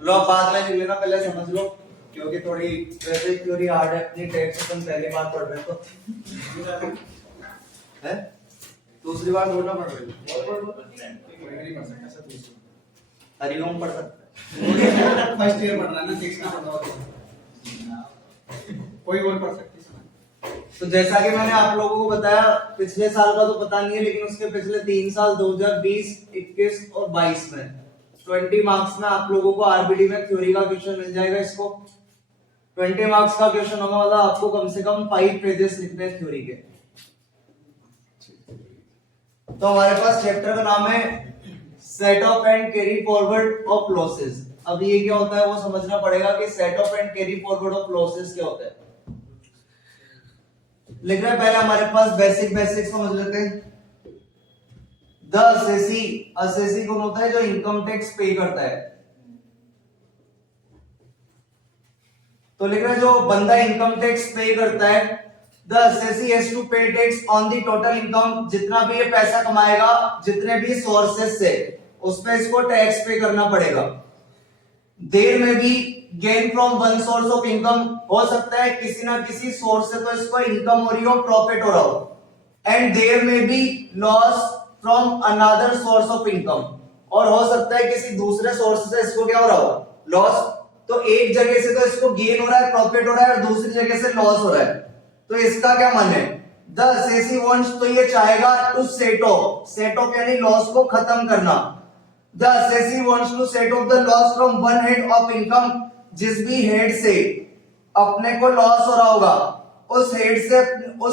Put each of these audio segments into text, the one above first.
लो बाद में लिख लेना, पहले समझ लो क्योंकि थोड़ी वैसे थ्योरी हार्ड है अपनी, टेक्स्ट अपन पहली बार पढ़ रहे तो है, दूसरी बार बोलना पड़ रही है। हरिओम पढ़ सकता फर्स्ट ईयर पढ़ रहा है ना, सीखना पड़ता कोई और पढ़ सकती है। तो जैसा कि मैंने आप लोगों को बताया, पिछले साल का तो पता नहीं है, लेकिन उसके पिछले 3 साल 2020, 21 और 22 में 20 मार्क्स में आप लोगों को आरबीडी में थ्योरी का क्वेश्चन मिल जाएगा। इसको 20 मार्क्स का क्वेश्चन होगा, मतलब आपको कम से कम 5 पेजेस लिखने हैं थ्योरी के। तो हमारे पास चैप्टर का नाम है set of and carry forward of losses. अब ये क्या होता है वो समझना पड़ेगा कि set of and carry forward of losses क्या होता है। लिख रहे हैं पहले हमारे पास बेसिक समझ लेते हैं। द असेसी, असेसी कौन होता है? जो इनकम टैक्स पे करता है। तो लिख रहे हैं जो बंदा इनकम टैक्स पे करता है, द असेसी हैज टू पे tax on the total income. जितना भी ये पैसा कमाएगा जितने भी सोर्सेस से, उसमें इसको टैक्स पे करना पड़ेगा। देयर में भी gain from one source of income, हो सकता है किसी ना किसी सोर्स से तो इसको इनकम हो रही हो, प्रॉफिट हो रहा हो। एंड देयर में भी loss from another source of income, और हो सकता है किसी दूसरे सोर्स से इसको क्या हो रहा हो, लॉस। तो एक जगह से तो इसको गेन हो रहा है, प्रॉफिट हो रहा है, और दूसरी जगह से लॉस हो रहा है। तो इसका क्या मन है? द असेसी वांट्स, तो ये चाहेगा टू सेट ऑफ यानी लॉस को खत्म करना। The assessee wants to set off the loss from one head of income, जिस भी हेड से अपने को लॉस हो रहा होगा उस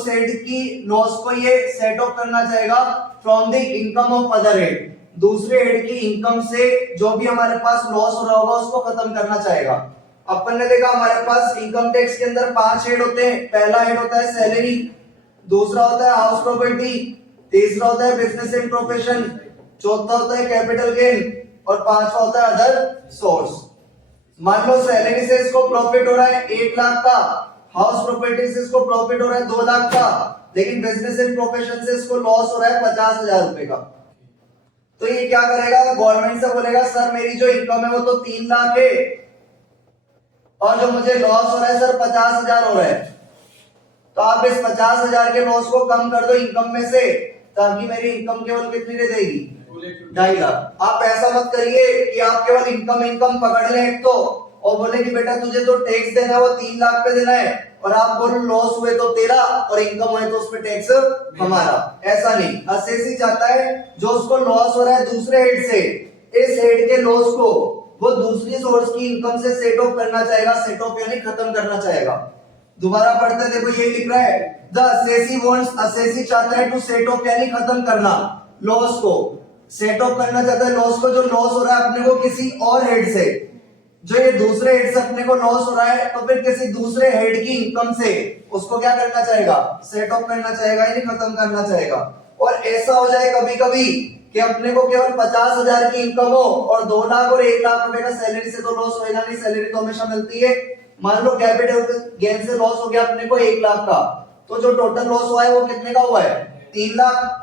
हेड की लॉस को ये सेट ऑफ करना चाहेगा from the income of other head. दूसरे हेड की इनकम से जो भी हमारे पास लॉस हो रहा होगा उसको खत्म करना चाहेगा। अपन ने देखा हमारे पास इनकम टैक्स के अंदर 5 हेड होते हैं। पहला हेड होता है सैलरी, दूसरा होता है हाउस प्रॉपर्टी, तीसरा होता है बिजनेस एंड प्रोफेशन, चौथा होता है कैपिटल गेन, और पांचवा होता है अदर सोर्स। मान लो सैलरी से इसको प्रॉफिट हो रहा है 1 लाख का, हाउस प्रॉपर्टी से इसको प्रॉफिट हो रहा है 2 लाख का, लेकिन बिजनेस एंड प्रोफेशन से इसको लॉस हो रहा है 50,000 रुपए का। तो ये क्या करेगा? गवर्नमेंट से बोलेगा सर मेरी जो इनकम है वो तो 3 लाख है, और जो मुझे लॉस हो रहा है सर 50,000 हो रहा है। तो आप इस 50,000 के लॉस को कम कर दो इनकम में से, ताकि मेरी इनकम केवल कितनी रह जाएगी? 2.5 लाख। आप ऐसा मत करिए कि आप केवल इनकम पकड़ लें एक तो, और बोले कि बेटा तुझे तो टैक्स देना है वो 3 लाख पे देना है, और आप बोलो लॉस हुए तो तेरा और इनकम हुए तो उसमें टैक्स हमारा। ऐसा नहीं, असेसी चाहता है जो उसको लॉस हो रहा है दूसरे हेड से, इस हेड के लॉस को वो दूसरी सोर्स की इनकम से सेट ऑफ करना चाहेगा। सेट ऑफ यानी खत्म करना चाहेगा। दोबारा पढ़ते देखो, ये लिख रहा है द असेसी वांट्स, असेसी चाहता है टू सेट ऑफ यानी खत्म करना, लॉस को सेट ऑफ करना चाहता है। लॉस को, जो लॉस हो रहा है अपने को किसी और हेड से, जो ये दूसरे हेड से अपने को लॉस हो रहा है, तो फिर किसी दूसरे हेड की इनकम से उसको क्या करना चाहेगा? सेट ऑफ करना चाहेगा यानी खत्म करना चाहेगा। और ऐसा हो जाए कभी कभी कि अपने को केवल 50,000 की इनकम हो और 2 लाख और 1 लाख रुपए का सैलरी से तो लॉस होएगा नहीं, सैलरी तो हमेशा मिलती है। मान लो कैपिटल गेन से लॉस हो गया अपने को 1 लाख का, तो जो टोटल लॉस हुआ है वो कितने का हुआ है? 3 लाख।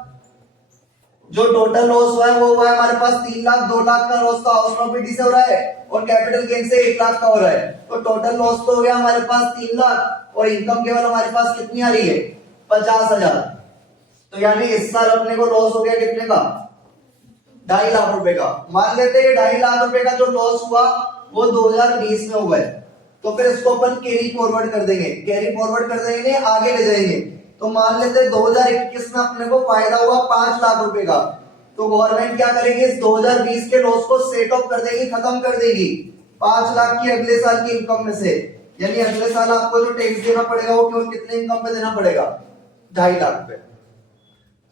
जो टोटल लॉस हुआ है वो हुआ है हमारे पास 3 लाख। 2 लाख का लॉस तो हाउस प्रॉपर्टी से हो रहा है और कैपिटल गेन से 1 लाख का हो रहा है, तो टोटल लॉस तो हो गया हमारे पास 3 लाख, और इनकम केवल हमारे पास कितनी आ रही है? 50,000। तो यानी इस साल अपने को लॉस हो गया कितने का? 2.5 लाख रुपए का। मान लेते हैं 2.5 लाख रुपए का जो लॉस हुआ वो 2020 में हुआ है, तो फिर इसको अपन कैरी फॉरवर्ड कर देंगे। कैरी फॉरवर्ड कर देंगे, आगे ले जाएंगे। तो मान लेते हैं 2021 में अपने को फायदा हुआ 5 लाख रुपए का, तो गवर्नमेंट क्या करेगी? इस 2020 के लॉस को सेट ऑफ कर देगी, खत्म कर देगी 5 लाख की अगले साल की इनकम में से। यानी अगले साल आपको जो टैक्स देना पड़ेगा वो केवल कितने इनकम पे देना पड़ेगा? 2.5 लाख पे।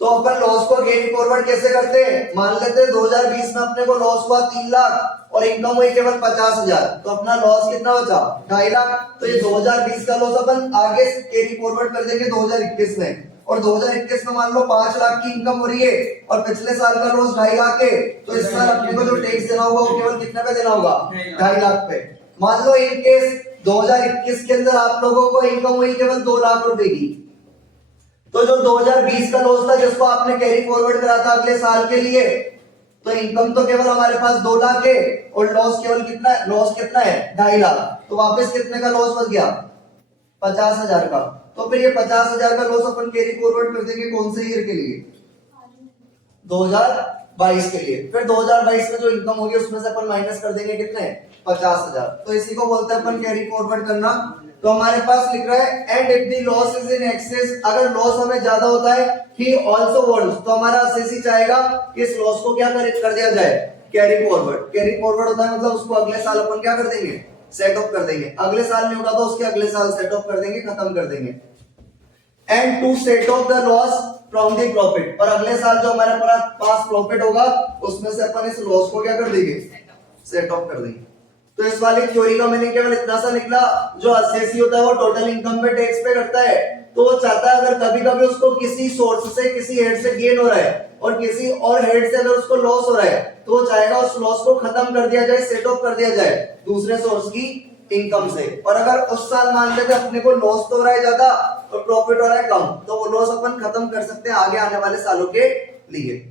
तो अपन लॉस को गेन फॉरवर्ड कैसे करते हैं? मान लेते हैं 2020 में अपने को लॉस हुआ 3 लाख और इनकम हुई केवल 50,000, तो अपना लॉस कितना बचा? 2.5 लाख। तो ये 2020 का लॉस अपन आगे कैरी फॉरवर्ड कर देंगे 2021 में, और 2021 में मान लो 5 लाख की इनकम हो रही है और पिछले साल का लॉस 2.5 लाख है, तो इस साल अपने को जो टैक्स देना होगा वो केवल कितने पे देना होगा? 2.5 लाख पे। मान लो इन केस 2021 के अंदर आप लोगों को इनकम हुई केवल 2 लाख रुपए की, तो जो 2020 का लॉस था जिसको आपने कैरी फॉरवर्ड करा था अगले साल के लिए, तो इनकम तो केवल हमारे पास 2 लाख है और लॉस केवल कितना है, लॉस कितना है 2.5 लाख। तो वापस कितने का लॉस बच गया 50,000 का। तो फिर ये 50,000 का लॉस अपन कैरी फॉरवर्ड कर देंगे कौन से ईयर के लिए 2022 के लिए। फिर 2022 में जो इनकम होगी उसमें से अपन माइनस कर देंगे कितने 50,000। तो इसी को बोलते हैं अपन कैरी फॉरवर्ड करना। तो हमारे पास लिख रहा है and if the loss is in excess, अगर लॉस हमें ज्यादा होता है ही आल्सो वांट्स, तो हमारा असेसी चाहेगा कि इस लॉस को क्या कर दिया जाए कैरी फॉरवर्ड। कैरी फॉरवर्ड होता है मतलब उसको अगले साल अपन क्या कर देंगे सेट ऑफ कर देंगे। अगले साल नहीं होगा तो उसके अगले साल सेट ऑफ कर देंगे, खत्म कर देंगे। And to set off the loss from the profit, और अगले साल जो हमारे पास प्रॉफिट होगा उसमें से अपन इस लॉस को क्या कर देंगे सेट ऑफ कर देंगे। तो इस वाली थ्योरी का मैंने केवल इतना सा निकला, जो असेसी होता है वो टोटल इनकम पे टैक्स पे करता है, तो वो चाहता है अगर कभी कभी उसको किसी सोर्स से किसी हेड से गेन हो रहा है और किसी और हेड से अगर उसको लॉस हो रहा है तो वो चाहेगा उस लॉस को खत्म कर दिया जाए, सेट ऑफ कर दिया जाए दूसरे सोर्स की इनकम से। और अगर उस साल मान लेते अपने को लॉस तो हो रहा है ज्यादा और प्रॉफिट हो रहा है कम, तो वो लॉस अपन खत्म कर सकते हैं आगे आने वाले सालों के लिए।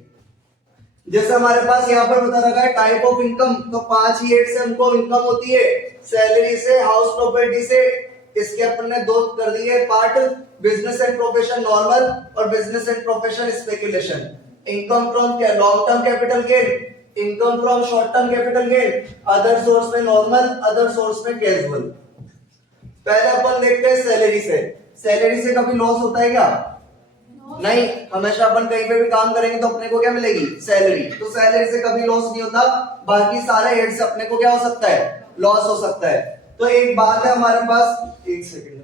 जैसे हमारे पास यहाँ पर बता रखा है टाइप ऑफ इनकम, तो 5 ही हेड से हमको इनकम होती है, सैलरी से, हाउस प्रॉपर्टी से। इसके अपन ने 2 कर दिए part, business and profession normal और business and profession speculation. Income from long term capital gain, income from short term capital gain, other source में नॉर्मल, अदर सोर्स में कैजुअल। पहले अपन देखते हैं सैलरी से। सैलरी से कभी लॉस होता है क्या नहीं, हमेशा अपन कहीं पे भी काम करेंगे तो अपने को क्या मिलेगी सैलरी। तो सैलरी से कभी लॉस नहीं होता, बाकी सारे हेड से अपने को क्या हो सकता है लॉस हो सकता है। तो एक बात है हमारे पास, एक सेकंड,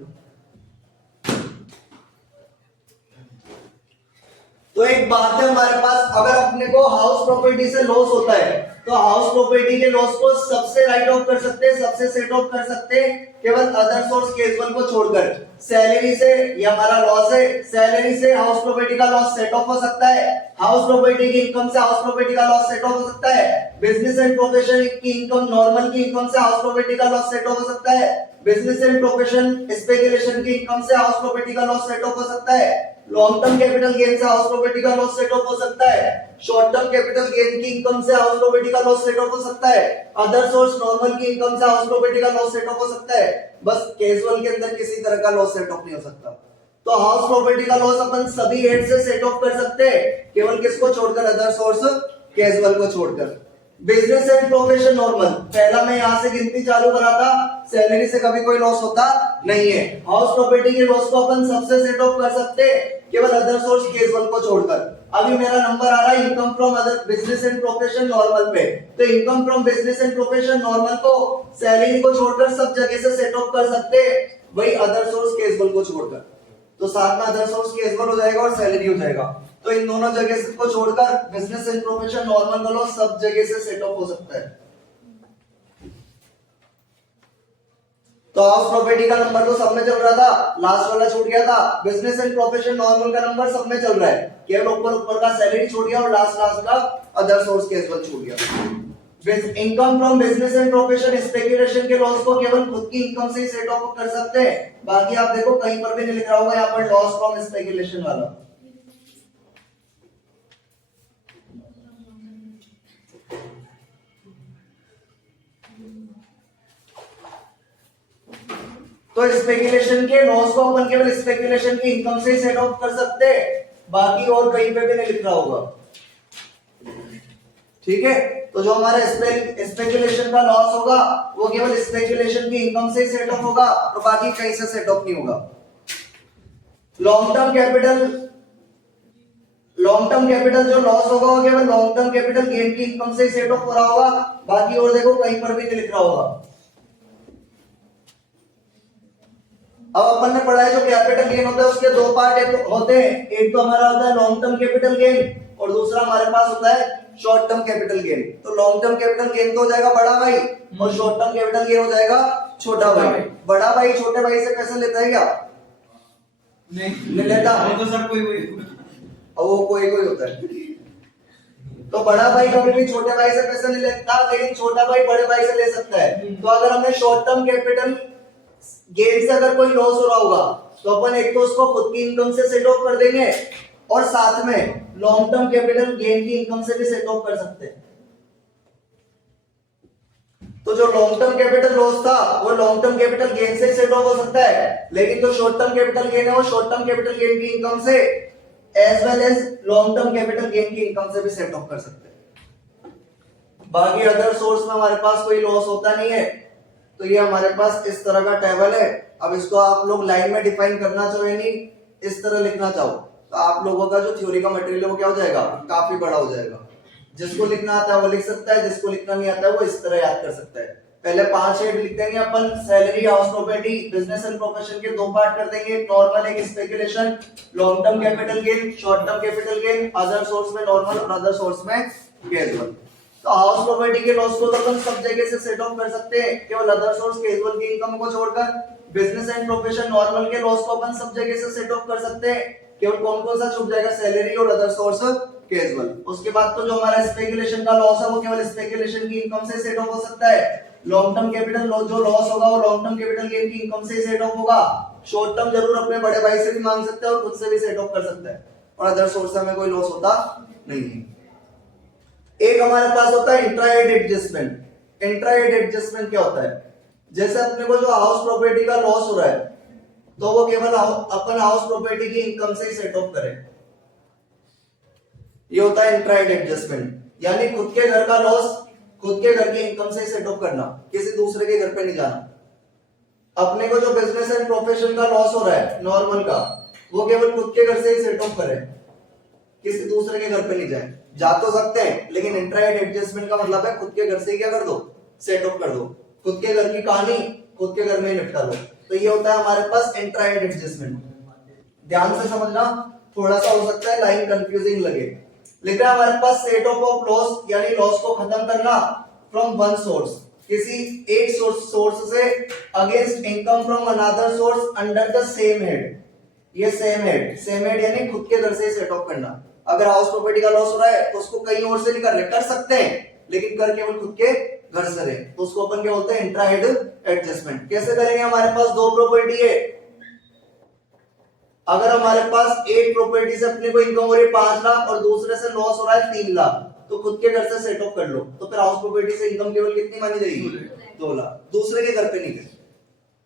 तो एक बात है हमारे पास, अगर अपने को हाउस प्रॉपर्टी से लॉस होता है तो हाउस प्रॉपर्टी के लॉस को सबसे राइट ऑफ कर सकते हैं, सबसे सेट ऑफ कर सकते हैं, केवल अदर सोर्स कैजुअल को छोड़कर। सैलरी से ये हमारा लॉस है, सैलरी से हाउस प्रॉपर्टी का लॉस सेट ऑफ हो सकता है, हाउस प्रॉपर्टी की इनकम से हाउस प्रॉपर्टी का लॉस सेट ऑफ हो सकता है, बिजनेस एंड प्रोफेशन की इनकम नॉर्मल की इनकम से हाउस प्रॉपर्टी का लॉस सेट ऑफ हो सकता है, बिजनेस एंड प्रोफेशन स्पेकुलेशन की इनकम से हाउस प्रॉपर्टी का लॉस सेट ऑफ हो सकता है, लॉन्ग टर्म कैपिटल गेन से हाउस प्रॉपर्टी का लॉस सेट ऑफ हो सकता है, शॉर्ट टर्म कैपिटल गेन की इनकम से हाउस प्रॉपर्टी का लॉस सेट ऑफ हो सकता है, अदर सोर्स नॉर्मल की इनकम से हाउस प्रॉपर्टी का लॉस सेट ऑफ हो सकता है। बस कैजुअल के अंदर किसी तरह का लॉस सेट ऑफ नहीं हो सकता। तो हाउस प्रॉपर्टी का लॉस अपन सभी हेड से सेट ऑफ कर सकते हैं, केवल किसको छोड़कर अदर सोर्स कैजुअल को छोड़कर। बिजनेस एंड प्रोफेशन नॉर्मल, पहला मैं यहां से गिनती चालू करा था, सैलरी से कभी कोई लॉस होता नहीं है। हाउस प्रॉपर्टी के लॉस को अपन सबसे सेट ऑफ कर सकते हैं, केवल अदर सोर्स कैजुअल को छोड़कर। अभी मेरा नंबर आ रहा है income from other business and profession normal पे, तो income from business and profession normal को सैलरी को छोड़कर सब जगह से सेट ऑफ कर सकते हैं, वही अदर सोर्स कैजुअल को छोड़कर। तो साथ में अदर सोर्स कैजुअल हो जाएगा और सैलरी हो जाएगा। तो इन दोनों जगह को छोड़कर बिजनेस एंड प्रोफेशन नॉर्मल का लॉस सब जगह से सेट ऑफ हो सकता है। तो हाउस प्रॉपर्टी का नंबर तो सब में चल रहा था, लास्ट वाला छूट गया था। बिजनेस एंड प्रोफेशन नॉर्मल का नंबर सब में चल रहा है, केवल ऊपर का सैलरी छूट गया और लास्ट का अदर सोर्स कैजुअल छूट गया। Income from business and profession speculation के लॉस को केवल खुद की इनकम से ही सेट ऑफ कर सकते हैं, बाकी आप देखो कहीं पर भी नहीं लिख रहा होगा यहाँ पर लॉस फ्रॉम स्पेकुलेशन वाला। तो स्पेकुलेशन के लॉस को अपन केवल स्पेकुलेशन की इनकम से ही सेट ऑफ कर सकते हैं, बाकी और कहीं पे भी नहीं लिख रहा होगा। ठीक है, तो जो हमारा स्पेकुलेशन का लॉस होगा वो केवल स्पेकुलेशन की इनकम से ही सेट ऑफ होगा और बाकी कहीं से सेट ऑफ नहीं होगा। लॉन्ग टर्म कैपिटल जो लॉस होगा वो केवल लॉन्ग टर्म कैपिटल गेन की इनकम से ही सेट ऑफ हो रहा होगा, बाकी और देखो कहीं पर भी नहीं लिख रहा होगा। अब अपन ने पढ़ा है जो कैपिटल गेन होता है उसके 2 पार्ट होते हैं, एक तो हमारा होता है लॉन्ग टर्म कैपिटल गेन और दूसरा हमारे पास होता है शॉर्ट टर्म कैपिटल गेन। तो लॉन्ग टर्म कैपिटल गेन तो हो जाएगा बड़ा भाई और शॉर्ट टर्म कैपिटल गेन हो जाएगा छोटा भाई। बड़ा भाई छोटे भाई से पैसे लेता है क्या नहीं लेता, तो सर कोई वो कोई होता है। तो बड़ा भाई कभी भी छोटे भाई से पैसे नहीं लेता, लेकिन छोटा भाई बड़े भाई से ले सकता है। तो अगर हमें शॉर्ट टर्म कैपिटल गेन से अगर कोई लॉस हो रहा होगा तो अपन एक तो उसको खुद की इनकम से सेट ऑफ कर देंगे और साथ में लॉन्ग टर्म कैपिटल गेन की इनकम से भी सेट ऑफ कर सकते हैं। तो जो लॉन्ग टर्म कैपिटल लॉस था वो लॉन्ग टर्म कैपिटल गेन से सेट ऑफ हो सकता है, लेकिन जो शॉर्ट टर्म कैपिटल गेन है वो शॉर्ट टर्म कैपिटल गेन की इनकम से as well as long term capital gain की इनकम से भी सेट ऑफ कर सकते हैं। बाकी अदर सोर्स में हमारे पास कोई लॉस होता नहीं है। तो ये हमारे पास इस तरह का टेबल है। अब इसको आप लोग लाइन में डिफाइन करना चाहो या नहीं इस तरह लिखना चाहो तो आप लोगों का जो थ्योरी का मटेरियल है वो क्या हो जाएगा, काफी बड़ा हो जाएगा। जिसको लिखना आता है वो लिख सकता है, जिसको लिखना नहीं आता है वो इस तरह याद कर सकता है। पहले 5 हेड लिख देंगे अपन, salary, house property, business and profession के 2 पार्ट कर देंगे, नॉर्मल एक speculation, long term capital gain, short term capital gain, other source में नॉर्मल और अदर सोर्स में कैजुअल। तो हाउस प्रॉपर्टी के लॉस को तो अपन सब जगह से सेट ऑफ कर सकते हैं, केवल अदर सोर्स कैजुअल की इनकम को छोड़कर। बिजनेस एंड प्रोफेशन नॉर्मल के लॉस को अपन सब जगह से सेट ऑफ कर सकते हैं, केवल कौन कौन सा छूट जाएगा, सैलरी और अदर सोर्स कैजुअल। उसके बाद तो जो हमारा स्पेकुलेशन का लॉस है वो केवल स्पेकुलेशन की इनकम से सेट ऑफ हो सकता है। लॉन्ग टर्म कैपिटल जो लॉस होगा वो लॉन्ग टर्म कैपिटल गेन की इनकम से सेट ऑफ होगा। शॉर्ट टर्म जरूर अपने बड़े भाई से भी मांग सकते हैं और खुद से भी सेट ऑफ कर सकता है, और अदर सोर्स में कोई लॉस होता नहीं है। एक हमारे पास होता है इंट्राहेड एडजस्टमेंट। इंट्राहेड एडजस्टमेंट क्या होता है, जैसे अपने को जो हाउस प्रॉपर्टी का लॉस हो रहा है तो वो केवल अपन हाउस प्रॉपर्टी की इनकम से ही सेट ऑफ करें, ये होता है इंट्राहेड एडजस्टमेंट। यानी खुद के घर का लॉस खुद के घर की इनकम से ही सेट ऑफ करना, किसी दूसरे के घर पे नहीं जाना। अपने को जो बिजनेस एंड प्रोफेशन का लॉस हो रहा है नॉर्मल का, वो केवल खुद के घर से ही सेट ऑफ करें, किसी दूसरे के घर पे नहीं जाए। जा तो सकते हैं लेकिन इंट्राहेड एडजस्टमेंट का मतलब है खुद के घर से ही क्या कर दो, सेट ऑफ कर दो, खुद के घर की कहानी खुद के घर में ही निपटा लो। तो ये होता है हमारे पास इंट्राहेड एडजस्टमेंट। ध्यान से समझना, थोड़ा सा हो सकता है लाइन कंफ्यूजिंग लगे। लिख रहा है हमारे पास सेट ऑफ लॉस, यानी लॉस को खत्म करना फ्रॉम वन सोर्स, किसी एक सोर्स से, against income from another source under the same head. ये सेम हेड यानी खुद के घर से सेट ऑफ करना। अगर हाउस प्रॉपर्टी का लॉस हो रहा है तो उसको कहीं और से नहीं कर सकते हैं, लेकिन कर केवल खुद के घर से रहे, तो उसको अपन क्या बोलते हैं, इंट्राहेड एडजस्टमेंट। कैसे करेंगे, हमारे पास 2 प्रॉपर्टी है। अगर हमारे पास एक प्रॉपर्टी से अपने को इनकम हो रही है 5 लाख और दूसरे से लॉस हो रहा है 3 लाख, तो खुद के घर से सेट ऑफ कर लो। तो फिर हाउस प्रॉपर्टी से इनकम केवल कितनी मानी जाएगी, 2 लाख, दूसरे के घर पे नहीं गए,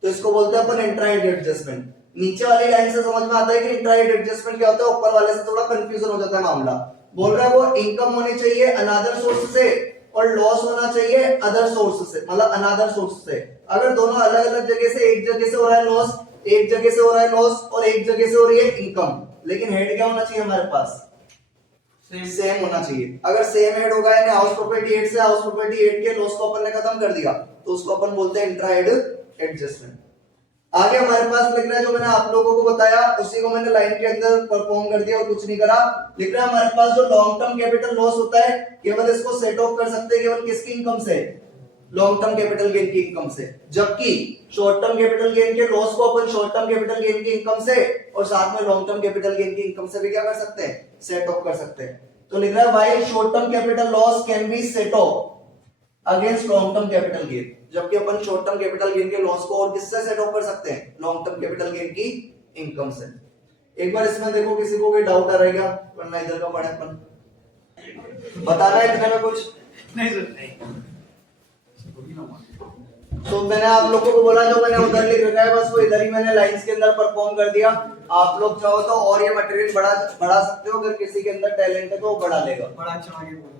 तो इसको बोलते हैं अपन इंट्राहेड एडजस्टमेंट। नीचे वाली लाइन से समझ में आता है कि इंट्राहेड एडजस्टमेंट क्या होता है, ऊपर वाले से थोड़ा कंफ्यूजन हो जाता है मामला। बोल रहा है वो इनकम होनी चाहिए अनदर सोर्स से और लॉस होना चाहिए अदर सोर्स से, मतलब अनदर सोर्स से। अगर दोनों अलग अलग जगह से, एक जगह से हो रहा है लॉस, एक जगह से हो रहा है लॉस और एक जगह से हो रही है इनकम, लेकिन हेड क्या होना चाहिए हमारे पास, सेम होना चाहिए। अगर सेम हेड होगा यानी हाउस प्रॉपर्टी 8 से हाउस प्रॉपर्टी 8 के लॉस को अपन ने खत्म कर दिया, तो उसको अपन बोलते हैं इंट्राहेड एडजस्टमेंट। आगे हमारे पास लिख रहा है जो मैंने आप लोगों को बताया उसी को मैंने लाइन के अंदर परफॉर्म कर दिया और कुछ नहीं करा। लिख रहा है हमारे पास जो लॉन्ग टर्म कैपिटल लॉस होता है केवल इसको सेट ऑफ कर सकते हैं केवल किसकी इनकम से, लॉन्ग टर्म कैपिटल गेन की इनकम से। जबकि शॉर्ट टर्म कैपिटल गेन के लॉस को अपन शॉर्ट टर्म कैपिटल गेन की इनकम से और साथ में लॉन्ग टर्म कैपिटल गेन की इनकम से भी क्या कर सकते हैं, सेट ऑफ कर सकते हैं। तो लिख रहा है while short term capital loss can be set off against long term capital gain, जबकि अपन शॉर्ट टर्म कैपिटल गेन के लॉस को और किससे सेट ऑफ कर सकते हैं, लॉन्ग टर्म कैपिटल गेन की इनकम से। एक बार इसमें देखो किसी को कोई डाउट आ रहा है क्या, वरना इधर का पढ़े अपन, बताना है इतने में कुछ नहीं सर नहीं। तो मैंने आप लोगों को बोला जो मैंने उधर लिख रखा है बस वो इधर ही मैंने लाइंस के अंदर परफॉर्म कर दिया। आप लोग चाहो तो और ये मटेरियल बढ़ा सकते हो, अगर किसी के अंदर टैलेंट है तो वो बढ़ा लेगा। बड़ा अच्छा आगे बोलना।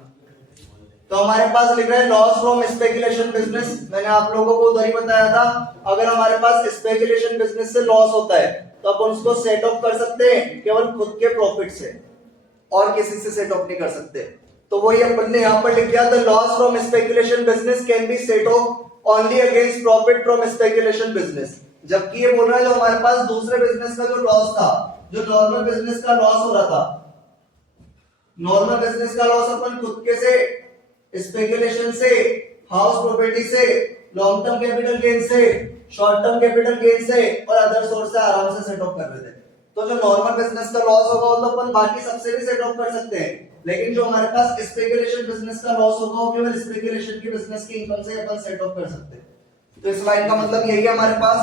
तो हमारे पास लिख रहा है लॉस फ्रॉम स्पेकुलेशन बिजनेस। मैंने आप लोगों को उधर ही बताया था अगर हमारे पास स्पेकुलेशन बिजनेस से लॉस होता है तो अपन उसको सेट ऑफ कर सकते हैं केवल खुद के प्रॉफिट से और किसी से सेट ऑफ नहीं कर सकते। तो वही अपन ने यहाँ पर लिख दिया the loss from speculation business can be set of only against profit from speculation business. जबकि ये बोल रहा है जो हमारे पास दूसरे बिजनेस का जो लॉस था, जो नॉर्मल बिजनेस का लॉस हो रहा था, नॉर्मल बिजनेस का लॉस अपन खुद के से, स्पेकुलेशन से, हाउस प्रॉपर्टी से, लॉन्ग टर्म कैपिटल गेन से, शॉर्ट टर्म कैपिटल गेन से और अदर सोर्स से आराम से सेट ऑफ कर लेते हैं। तो जो नॉर्मल बिजनेस का लॉस होगा वो तो अपन बाकी सबसे भी सेट ऑफ कर सकते हैं, लेकिन जो हमारे पास स्पेकुलेशन बिजनेस का लॉस होगा वो केवल स्पेकुलेशन की बिजनेस की इनकम से अपन सेट ऑफ कर सकते हैं। तो इस लाइन का मतलब यही है हमारे पास।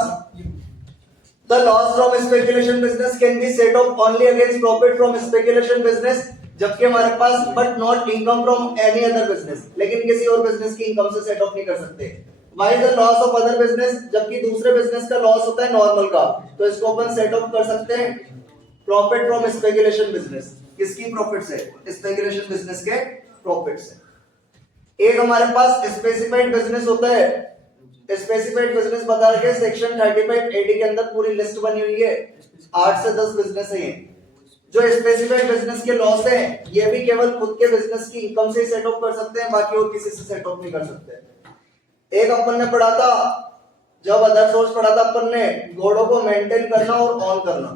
The loss from speculation business can be set off only against profit from speculation business, जबकि हमारे पास but not income from any other business, लेकिन किसी और बिजनेस की इनकम से सेट ऑफ नहीं कर सकते. Why the loss of other business? जबकि दूसरे बिजनेस का लॉस होता है नॉर्मल का, तो इसको अपन सेट ऑफ कर सकते हैं प्रॉफिट फ्रॉम स्पेकुलेशन बिजनेस. किसकी प्रॉफिट से? स्पेकुलेशन बिजनेस के प्रॉफिट से. एक हमारे पास स्पेसिफाइड बिजनेस होता है. स्पेसिफाइड बिजनेस बता रखे सेक्शन 3580 के अंदर पूरी लिस्ट बनी हुई है. 8 से 10 बिजनेस है. जो स्पेसिफाइड बिजनेस के लॉस है ये भी केवल खुद के बिजनेस की इनकम से सेट ऑफ कर सकते हैं, बाकी और किसी से सेट ऑफ नहीं कर सकते. एक अपन ने पढ़ा था, जब अदर सोर्स पढ़ा था अपन ने, घोड़ों को मेंटेन करना और ऑन करना.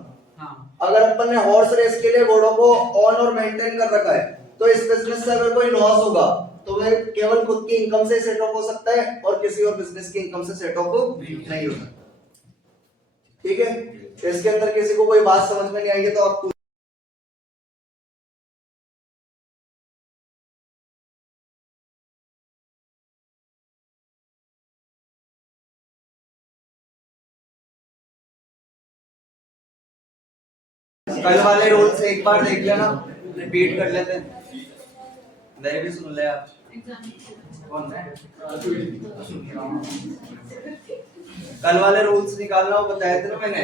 अगर अपन ने हॉर्स रेस के लिए घोड़ों को ऑन और मेंटेन कर रखा है, तो इस बिजनेस से अगर कोई लॉस होगा तो वह केवल खुद की इनकम से सेट ऑफ हो सकता है और किसी और बिजनेस की इनकम से सेट ऑफ नहीं हो सकता. ठीक है, इसके अंदर किसी को कोई बात समझ में नहीं आएगी तो आप कल वाले रूल्स एक बार देख लेना, रिपीट कर लेते हैं. मेरे भी सुन ले आप. कौन है? कल वाले रूल्स निकालना वो बताए थे ना मैंने.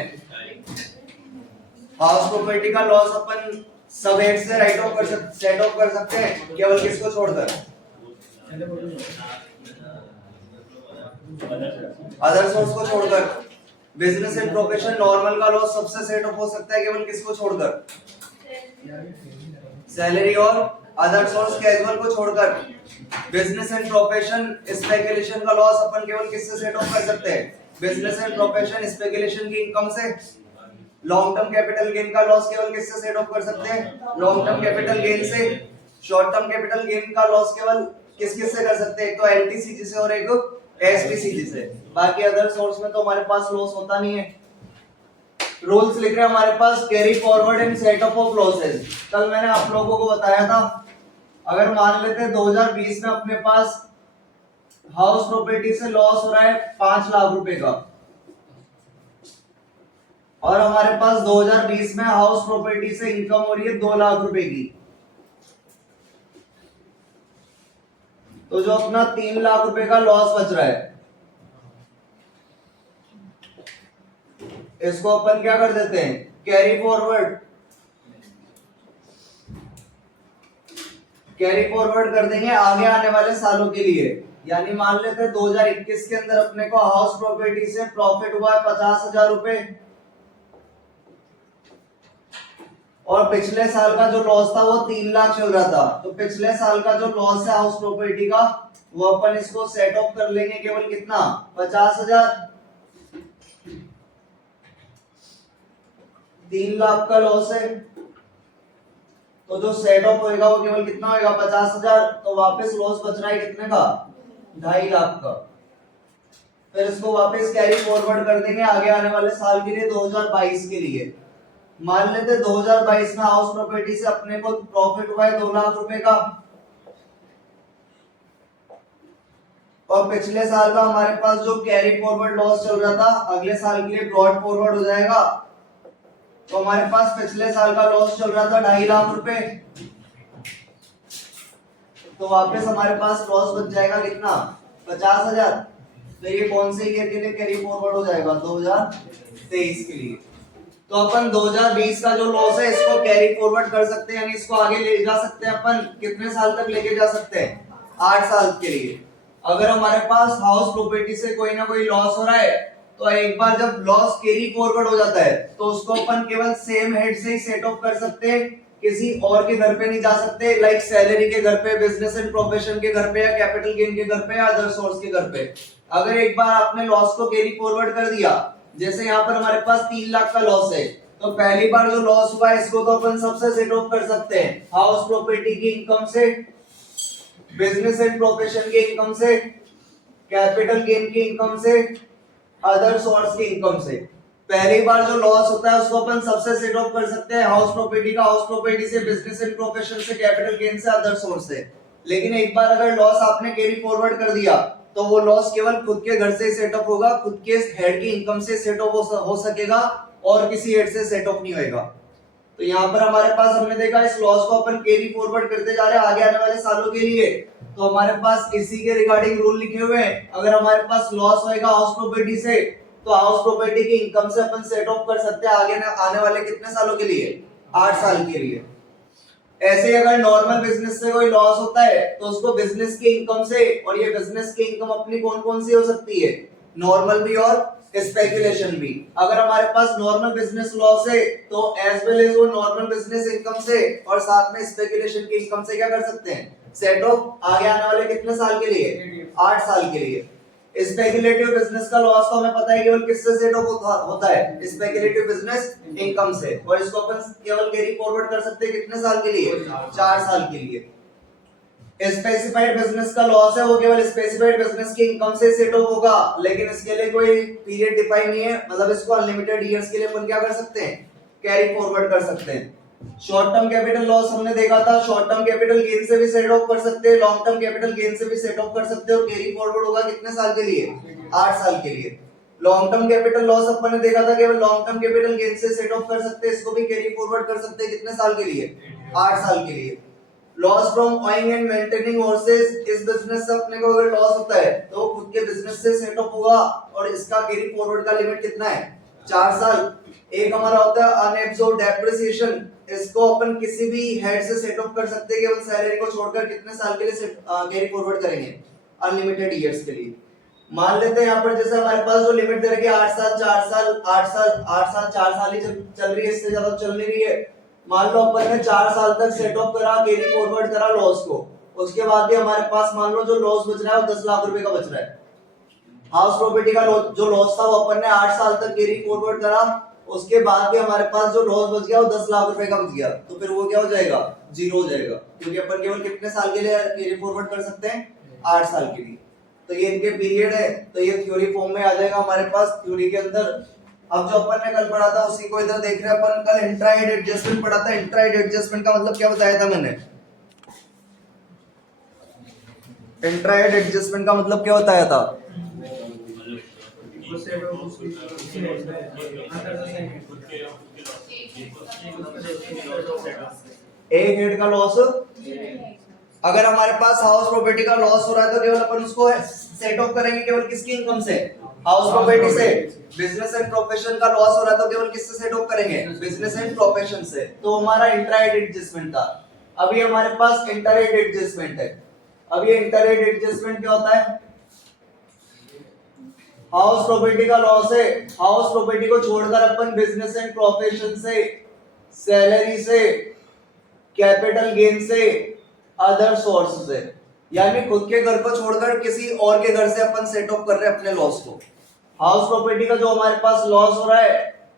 हाउस प्रॉपर्टी का लॉस अपन सब हेड से राइट ऑफ कर सकते, सेट ऑफ कर सकते हैं, केवल किसको छोड़कर? अदर सोर्स को छोड़कर. बिजनेस एंड प्रोफेशन नॉर्मल का लॉस सबसे सेट ऑफ हो सकता है केवल किसको छोड़कर? सैलरी और अदर सोर्स कैजुअल को छोड़कर. बिजनेस एंड प्रोफेशन स्पेकुलेशन का लॉस अपन केवल किससे सेट ऑफ कर सकते हैं? बिजनेस एंड प्रोफेशन स्पेकुलेशन की इनकम से. लॉन्ग टर्म कैपिटल गेन का लॉस केवल किससे सेट ऑफ कर सकते हैं? लॉन्ग टर्म कैपिटल गेन से. शॉर्ट टर्म कैपिटल गेन का लॉस केवल किस किस से कर सकते हैं? एक तो एलटीसीजी से और एक एसटीसीजी से. बाकी अदर सोर्स में तो हमारे पास लॉस होता नहीं है. रूल्स लिख रहे हैं हमारे पास, carry forward in set off off losses. कल मैंने आप लोगों को बताया था, अगर मान लेते हैं 2020 में अपने पास हाउस प्रॉपर्टी से लॉस हो रहा है 5 लाख रुपए का, और हमारे पास 2020 में हाउस प्रॉपर्टी से इनकम हो रही है 2 लाख रुपए की, तो जो अपना 3 लाख रुपए का लॉस बच रहा है, इसको अपन क्या कर देते हैं? Carry forward. कैरी फॉरवर्ड कर देंगे आगे आने वाले सालों के लिए. यानी मान लेते हैं 2021 के अंदर अपने को हाउस प्रॉपर्टी से प्रॉफिट हुआ है 50,000 रुपए, और पिछले साल का जो लॉस था वो 3 लाख चल रहा था. तो पिछले साल का जो लॉस है हाउस प्रॉपर्टी का, वो अपन इसको सेट ऑफ कर लेंगे केवल कितना? 50,000. 3 लाख का लॉस है, तो जो सेट ऑफ होएगा वो केवल कितना होएगा? 50,000. तो वापस लॉस बच रहा है कितने का? 2.5 लाख का. फिर इसको वापस कैरी फॉरवर्ड कर देंगे आगे आने वाले साल के लिए, 2022 के लिए. मान लेते 2022 में हाउस प्रॉपर्टी से अपने को प्रॉफिट हुआ है 2 लाख रुपए का, और पिछले साल का हमारे पास जो कैरी फॉरवर्ड लॉस चल रहा था अगले साल के लिए ब्रॉड फॉरवर्ड हो जाएगा. तो हमारे पास पिछले साल का लॉस चल रहा था 2.5 लाख रुपए, तो वापस हमारे पास लॉस बच जाएगा कितना? 50,000. तो ये कौन से ईयर के लिए कैरी फॉरवर्ड हो जाएगा? 2023 के लिए. तो अपन 2020 का जो लॉस है इसको कैरी फॉरवर्ड कर सकते हैं, यानी इसको आगे ले जा सकते हैं अपन. कितने साल तक लेके जा सकते हैं? 8 साल के लिए. अगर हमारे पास हाउस प्रॉपर्टी से कोई ना कोई लॉस हो रहा है, तो एक बार जब लॉस कैरी फॉरवर्ड हो जाता है तो उसको अपन केवल सेम हेड से ही सेट ऑफ कर सकते हैं, किसी और के घर पे नहीं जा सकते. लाइक सैलरी के घर पे, बिजनेस एंड प्रोफेशन के घर पे, या कैपिटल गेन के घर पे, या अदर सोर्स के घर पे. अगर एक बार आपने लॉस को कैरी फॉरवर्ड कर दिया, जैसे यहाँ पर हमारे पास 3 लाख का लॉस है, तो पहली बार जो लॉस हुआ है इसको तो अपन सबसे सेट ऑफ कर सकते हैं, हाउस प्रॉपर्टी की इनकम से, बिजनेस एंड प्रोफेशन की इनकम से, कैपिटल गेन की इनकम से, अदर सोर्स की इनकम से. पहली बार जो लॉस होता है उसको अपन सबसे सेट ऑफ कर सकते हैं, हाउस प्रॉपर्टी का हाउस प्रॉपर्टी से, बिजनेस एंड प्रोफेशन से, कैपिटल गेन से, अदर सोर्स से. लेकिन एक बार अगर लॉस आपने कैरी फॉरवर्ड कर दिया तो वो लॉस केवल खुद के घर से सेटअप होगा, खुद के हेड की इनकम से सेटअप हो सकेगा और किसी हेड से सेटअप नहीं होएगा। तो यहाँ पर हमारे पास हमने देखा इस लॉस को अपन कैरी फॉरवर्ड करते जा रहे हैं आगे आने वाले सालों के लिए। तो हमारे पास इसी के रिगार्डिंग रूल लिखे हुए हैं। अगर हमारे पास लॉस होएगा हाउस प्रॉपर्टी से तो हाउस प्रॉपर्टी की इनकम से अपन सेट ऑफ कर सकते हैं आगे आने वाले कितने सालों के लिए, 8 साल के लिए। ऐसे अगर नॉर्मल बिजनेस से कोई लॉस होता है तो उसको बिजनेस की इनकम से, और ये बिजनेस की इनकम अपनी कौन कौन सी हो सकती है, नॉर्मल भी और स्पेकुलेशन भी। अगर हमारे पास नॉर्मल बिजनेस लॉस है तो एज वेल एज वो नॉर्मल बिजनेस इनकम से और साथ में स्पेकुलेशन की इनकम से क्या कर सकते हैं, सेट ऑफ आगे आने वाले कितने साल के लिए, 8 साल के लिए। स्पेकुलेटिव बिजनेस का लॉस तो हमें पता है केवल किससे सेट ऑफ होता है, स्पेकुलेटिव बिजनेस इनकम से, और इसको अपन केवल कैरी फॉरवर्ड कर सकते हैं कितने साल के लिए, 4 साल के लिए। स्पेसिफाइड बिजनेस का लॉस है वो केवल स्पेसिफाइड बिजनेस की इनकम से सेट ऑफ होगा, लेकिन इसके लिए कोई पीरियड डिफाइन नहीं है, मतलब इसको अनलिमिटेड ईयर्स के लिए अपन क्या कर सकते हैं, कैरी फॉरवर्ड कर सकते हैं। शॉर्ट टर्म कैपिटल लॉस हमने देखा था, शॉर्ट टर्म कैपिटल गेन से भी सेट ऑफ कर सकते हैं, लॉन्ग टर्म कैपिटल गेन से भी सेट ऑफ कर सकते हैं, और कैरी फॉरवर्ड होगा कितने साल के लिए, 8 साल के लिए। लॉन्ग टर्म कैपिटल लॉस अपन ने देखा था केवल लॉन्ग टर्म कैपिटल गेन से सेट ऑफ कर सकते हैं, इसको भी कैरी फॉरवर्ड कर सकते हैं कितने साल के लिए, 8 साल के लिए। Loss from owing and maintaining horses, इस बिजनेस से अपने को अगर लॉस होता है तो खुद के बिजनेस से सेट ऑफ होगा, और इसका कैरी फॉरवर्ड का लिमिट कितना है, 4 साल। एक हमारा होता है अनएब्सॉर्ब्ड डेप्रिसिएशन, इसको अपन किसी भी हेड से सेट ऑफ कर सकते हैं केवल सैलरी को छोड़कर, कितने साल के लिए कैरी फॉरवर्ड करेंगे, अनलिमिटेड ईयर्स के लिए। मान लेते हैं यहाँ पर जैसे हमारे पास जो लिमिट दे रखी है 8 साल 4 साल 8 साल 8 साल 4 साल ही चल रही है, इससे ज्यादा चल नहीं रही है। मान लो अपन ने 4 साल तक सेट ऑफ करा, कैरी फॉरवर्ड करा लॉस को, उसके बाद भी हमारे पास मान लो जो लॉस बच रहा है वो 10 लाख रुपए का बच रहा है। हाउस प्रॉपर्टी का जो लॉस था वो अपन ने 8 साल तक कैरी फॉरवर्ड करा, उसके बाद भी हमारे पास जो लॉस बच गया वो 10 लाख रुपए का बच गया, तो फिर वो क्या हो जाएगा, जीरो हो जाएगा, क्योंकि अपन केवल कितने साल के लिए कैरी फॉरवर्ड कर सकते हैं, 8 साल के लिए। तो ये इनके पीरियड है, तो ये थ्योरी फॉर्म में आ जाएगा हमारे पास थ्योरी के अंदर। अब जो अपन ने कल पढ़ा था उसी को इधर देख रहे हैं अपन। कल इंट्राइड एडजस्टमेंट पढ़ा था। इंट्राइड एडजस्टमेंट का मतलब क्या बताया था मैंने, इंट्राइड एडजस्टमेंट का मतलब क्या बताया था, एक हेड का लॉस। अगर हमारे पास हाउस प्रॉपर्टी का लॉस हो रहा है तो केवल अपन उसको सेट ऑफ करेंगे केवल किसकी इनकम से, हाउस प्रॉपर्टी से। बिजनेस एंड प्रोफेशन का लॉस हो रहा है तो केवल किससे सेट ऑफ करेंगे, बिजनेस एंड प्रोफेशन से। तो हमारा इंट्राइड एडजस्टमेंट था। अभी हमारे पास इंटरएड एडजस्टमेंट है। अब ये इंटरएड एडजस्टमेंट क्या होता है, हाउस प्रॉपर्टी का लॉस है, हाउस प्रॉपर्टी को छोड़कर अपन बिजनेस एंड प्रोफेशन से, सैलरी से, कैपिटल गेन से, अदर सोर्स से, यानी खुद के घर को छोड़कर किसी और के घर से अपन सेट ऑफ कर रहे हैं अपने लॉस को। हाउस प्रॉपर्टी का जो हमारे पास लॉस हो रहा है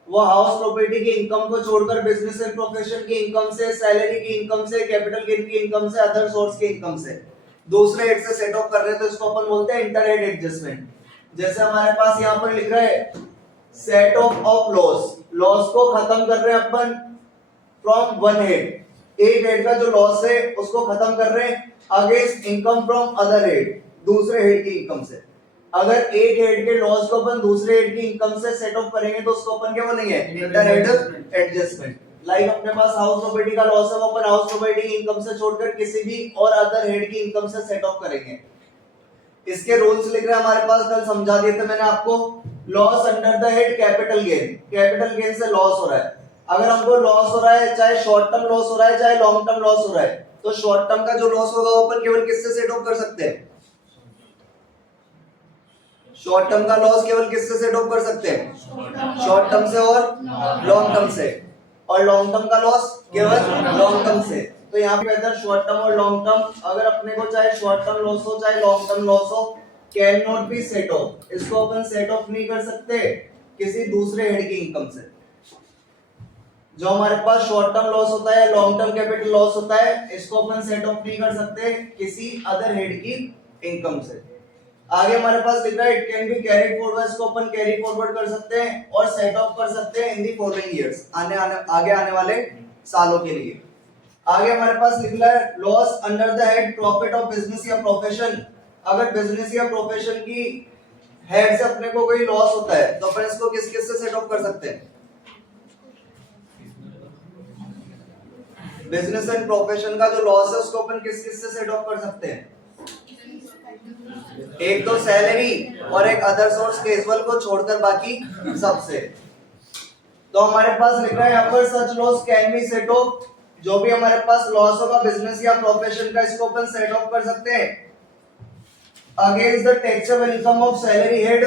वो हाउस प्रॉपर्टी की इनकम को छोड़कर बिजनेस एंड प्रोफेशन की इनकम से, सैलरी की इनकम से, कैपिटल गेन की इनकम से, अदर सोर्स की इनकम से दूसरे हेड से सेट ऑफ कर रहे हैं, तो इसको अपन बोलते हैं इंटरहेड एडजस्टमेंट। जैसे हमारे पास यहाँ पर लिख रहा है सेट ऑफ लॉस, लॉस को खत्म कर रहे हैं अपन फ्रॉम वन हेड, एक हेड का जो लॉस है उसको खत्म कर रहे हैं against income from other head, दूसरे हेड की इनकम से। अगर एक हेड के लॉस को अपन दूसरे हेड की इनकम से सेट ऑफ करेंगे तो उसको अपन क्या बोलेंगे, इंटरहेड एडजस्टमेंट। लाइक अपने पास हाउस प्रॉपर्टी का लॉस है वो अपन हाउस प्रॉपर्टी की इनकम से छोड़कर किसी भी और अदर हेड की इनकम से सेट ऑफ करेंगे। इसके रूल्स लिख रहे हैं हमारे पास, कल समझा दिए थे मैंने आपको। Loss under the head capital gain, capital gain से लॉस हो रहा है। अगर हमको लॉस हो रहा है, चाहे शॉर्ट टर्म लॉस हो रहा है चाहे लॉन्ग टर्म लॉस हो रहा है, तो शॉर्ट टर्म का जो लॉस होगा वो अपन केवल किससे सेट ऑफ कर सकते हैं, शॉर्ट टर्म का लॉस केवल किससे सेट ऑफ कर सकते हैं, शॉर्ट टर्म से और लॉन्ग टर्म से, और लॉन्ग टर्म का लॉस केवल लॉन्ग टर्म से। तो यहाँ पे इधर शॉर्ट टर्म और लॉन्ग टर्म, अगर अपने को चाहे शॉर्ट टर्म लॉस हो चाहे लॉन्ग टर्म लॉस हो, can not be set of, इसको अपन सेट ऑफ नहीं कर सकते किसी दूसरे हेड की इनकम से। जो हमारे पास शॉर्ट टर्म लॉस होता है, लॉन्ग टर्म कैपिटल लॉस होता है, इसको अपन सेट ऑफ नहीं कर सकते किसी अदर हेड की इनकम से। आगे हमारे पास लिखा है it can be carried forward, इसको अपन कैरी फॉरवर्ड कर सकते हैं और सेट ऑफ कर सकते हैं इन दी फॉलोइंग इयर्स, आगे आने वाले सालों के लिए। आगे हमारे पास लिखना है loss under the head profit of business या प्रोफेशन। अगर बिजनेस या प्रोफेशन की हेड से अपने को कोई लॉस होता है तो अपन इसको किस किस से सेट ऑफ कर सकते हैं? बिजनेस एंड प्रोफेशन का जो लॉस है उसको अपन किस किस से सेट ऑफ कर सकते हैं? एक तो सैलरी और एक अदर सोर्स कैजुअल को छोड़कर बाकी सबसे। तो हमारे पास लिख रहा है यहाँ पर such loss can be set off, जो भी हमारे पास लॉस होगा बिजनेस या प्रोफेशन का इसको अपन सेट ऑफ कर सकते हैं against the taxable income of salary head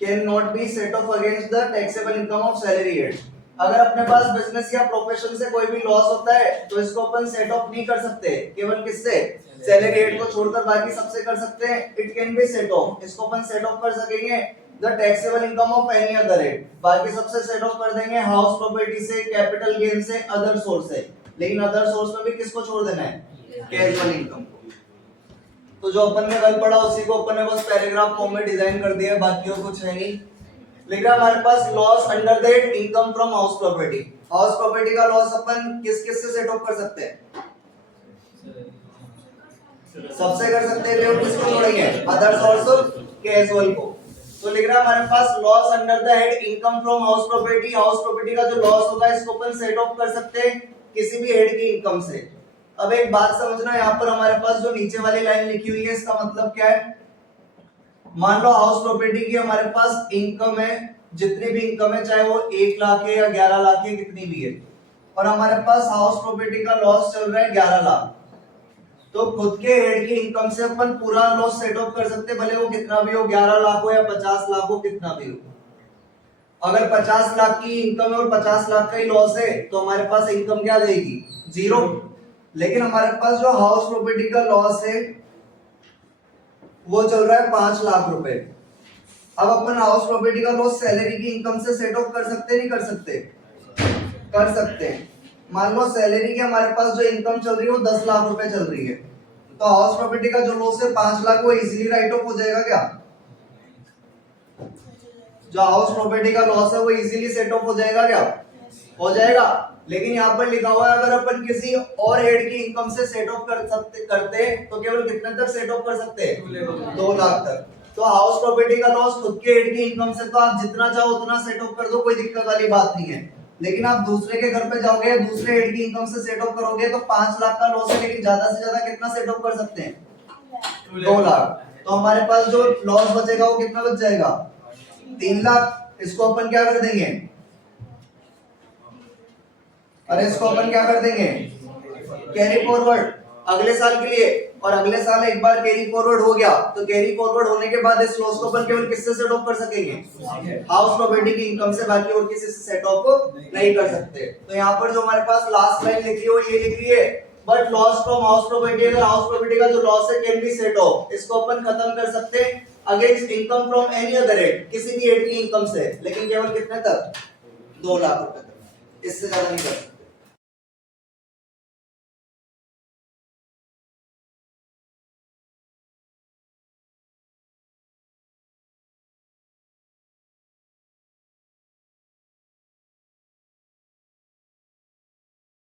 cannot be set off against the taxable income of salary head. अगर अपने पास बिजनेस या प्रोफेशन से कोई भी लॉस होता है तो इसको अपन सेट ऑफ नहीं कर सकते, केवल किससे? सैलरी हेड को छोड़कर बाकी सबसे कर सकते हैं। It can be set of, इसको अपन सेट ऑफ कर सकेंगे the taxable income of any other head, बाकी सबसे सेट ऑफ कर देंगे हाउस प्रॉपर्टी से, कैपिटल गेन से, अदर सोर्स से। लेकिन अदर सोर्स में भी किसको छोड़ देना है? कैजुअल इनकम को। तो जो अपन ने कल पढ़ा उसी को अपन ने बस पैराग्राफ फॉर्म में डिजाइन कर दिया है, बाकी और कुछ है नहीं। लिख रहा हमारे पास loss under that income from house property. House property का लॉस अपन किस किस से सेट ऑफ कर सकते हैं? सबसे कर सकते हैं, और किसको छोड़ेंगे? अदर सोर्स कैजुअल को। तो लिख रहा है हमारे पास loss under the head income from house property. House property का जो लॉस होगा इसको अपन सेट ऑफ कर सकते हैं किसी भी हेड की इनकम से। अब एक बात समझना, यहाँ पर हमारे पास जो नीचे वाली लाइन लिखी हुई है इसका मतलब क्या है? मान लो हाउस प्रॉपर्टी की हमारे पास इनकम है, जितनी भी इनकम है चाहे वो 1 लाख है या 11 लाख है, कितनी भी है, और हमारे पास हाउस प्रॉपर्टी का लॉस चल रहा है 11 लाख। तो खुद के हेड की इनकम से अपन पूरा लॉस सेट ऑफ कर सकते, भले वो कितना भी हो, 11 लाख हो या 50 लाख हो, कितना भी हो। अगर 50 लाख की इनकम है और 50 लाख का ही लॉस है तो हमारे पास इनकम क्या देगी? 0। लेकिन हमारे पास जो हाउस प्रॉपर्टी का लॉस है वो चल रहा है 5 लाख रुपए। अब अपन हाउस प्रॉपर्टी का लॉस सैलरी की इनकम से सेट ऑफ कर सकते नहीं कर सकते? कर सकते हैं। मान लो सैलरी की हमारे पास जो इनकम चल रही है वो 10 लाख रुपए चल रही है, तो हाउस प्रॉपर्टी का जो लॉस है 5 लाख वो इजीली राइट ऑफ हो जाएगा क्या? जो हाउस प्रॉपर्टी का लॉस है वो इजीली सेट ऑफ हो जाएगा क्या? हो जाएगा। लेकिन यहाँ पर लिखा हुआ है अगर अपन किसी और हेड की इनकम से सेट ऑफ करते तो केवल कितने तक सेट ऑफ कर सकते हैं? 2 लाख तक। तो हाउस प्रॉपर्टी का लॉस खुद के हेड की इनकम से तो आप जितना चाहो उतना सेट ऑफ कर दो, कोई दिक्कत वाली बात नहीं है। लेकिन आप दूसरे के घर पे जाओगे, दूसरे हेड की इनकम से सेट ऑफ करोगे तो 5 लाख का लॉस है, लेकिन ज्यादा से ज्यादा कितना सेट ऑफ कर सकते हैं? 2 लाख। तो हमारे पास जो लॉस बचेगा वो कितना बच जाएगा? 3 लाख। इसको अपन क्या कर देंगे? अरे इसको अपन क्या कर देंगे? कैरी फॉरवर्ड अगले साल के लिए। और अगले साल एक बार कैरी फॉरवर्ड हो गया तो कैरी फॉरवर्ड होने के बाद इस लॉस को अपन केवल किससे सेट ऑफ कर सकेंगे? हाउस प्रॉपर्टी की इनकम से, बाकी और किसी से सेट ऑफ नहीं कर सकते। तो यहाँ पर जो हमारे पास लास्ट लाइन लिखी है वो ये लिख रही है, but loss from house property, अगर हाउस प्रॉपर्टी का जो लॉस है कैन बी सेट ऑफ, इसको अपन खत्म कर सकते हैं against income from any other head, किसी भी हेड की इनकम से, लेकिन केवल कितने तक? 2 लाख रुपए तक, इससे ज्यादा नहीं कर सकते।